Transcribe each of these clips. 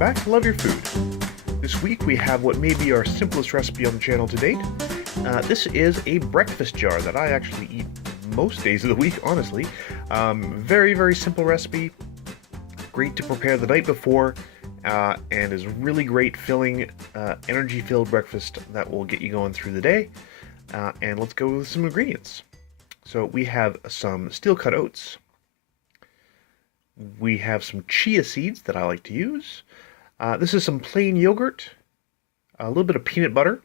back to Love Your Food. This week we have what may be our simplest recipe on the channel to date. This is a breakfast jar that I actually eat most days of the week, honestly. Very, very simple recipe. Great to prepare the night before, and is really great filling, energy-filled breakfast that will get you going through the day. And let's go with some ingredients. So we have some steel-cut oats. We have some chia seeds that I like to use. This is some plain yogurt, a little bit of peanut butter,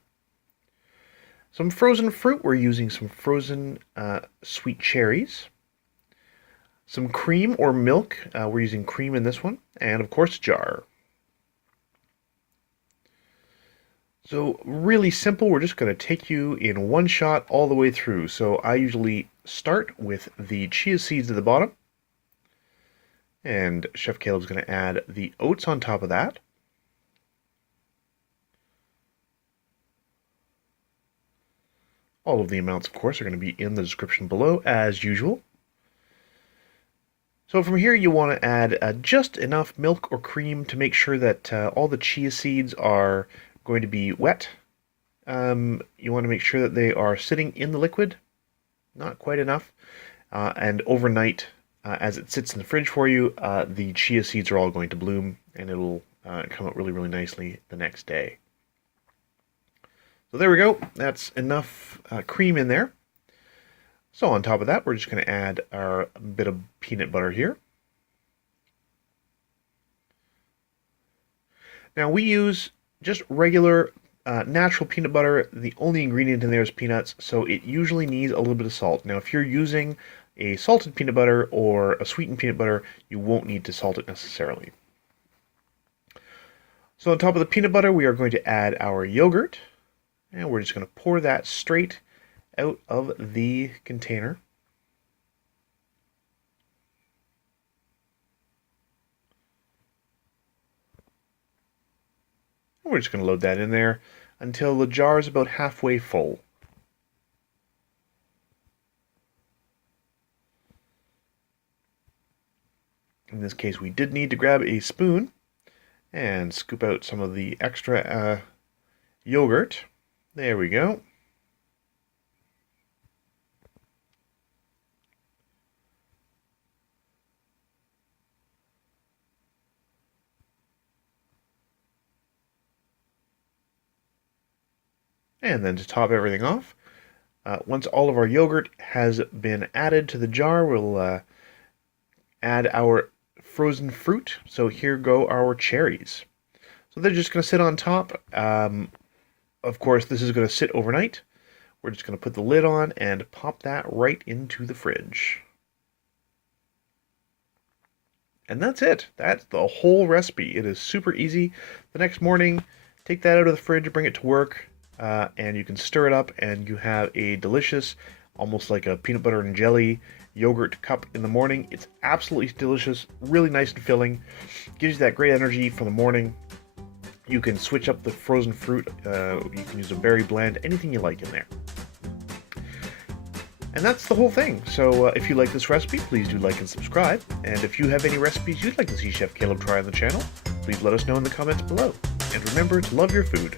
some frozen fruit. We're using some frozen sweet cherries, some cream or milk. We're using cream in this one, and of course, jar. So really simple. We're just going to take you in one shot all the way through. So I usually start with the chia seeds at the bottom. And Chef Caleb's going to add the oats on top of that. All of the amounts, of course, are going to be in the description below, as usual. So from here, you want to add just enough milk or cream to make sure that all the chia seeds are going to be wet. You want to make sure that they are sitting in the liquid, not quite enough, and overnight, as it sits in the fridge for you, the chia seeds are all going to bloom, and it'll come out really, really nicely the next day. So there we go. That's enough cream in there. So on top of that, we're just going to add our bit of peanut butter here. Now we use just regular natural peanut butter. The only ingredient in there is peanuts, so it usually needs a little bit of salt. Now if you're using a salted peanut butter or a sweetened peanut butter, you won't need to salt it necessarily. So on top of the peanut butter, we are going to add our yogurt, and we're just going to pour that straight out of the container. And we're just going to load that in there until the jar is about halfway full. In this case, we did need to grab a spoon and scoop out some of the extra yogurt. There we go. And then to top everything off, once all of our yogurt has been added to the jar, we'll add our frozen fruit. So here go our cherries. So they're just going to sit on top. Of course, this is going to sit overnight. We're just going to put the lid on and pop that right into the fridge. And that's it. That's the whole recipe. It is super easy. The next morning, take that out of the fridge, bring it to work, and you can stir it up, and you have a delicious, almost like a peanut butter and jelly yogurt cup in the morning. It's absolutely delicious, really nice and filling, gives you that great energy for the morning. You can switch up the frozen fruit, you can use a berry blend, anything you like in there. And that's the whole thing. So if you like this recipe, please do like and subscribe. And if you have any recipes you'd like to see Chef Caleb try on the channel, please let us know in the comments below. And remember to love your food.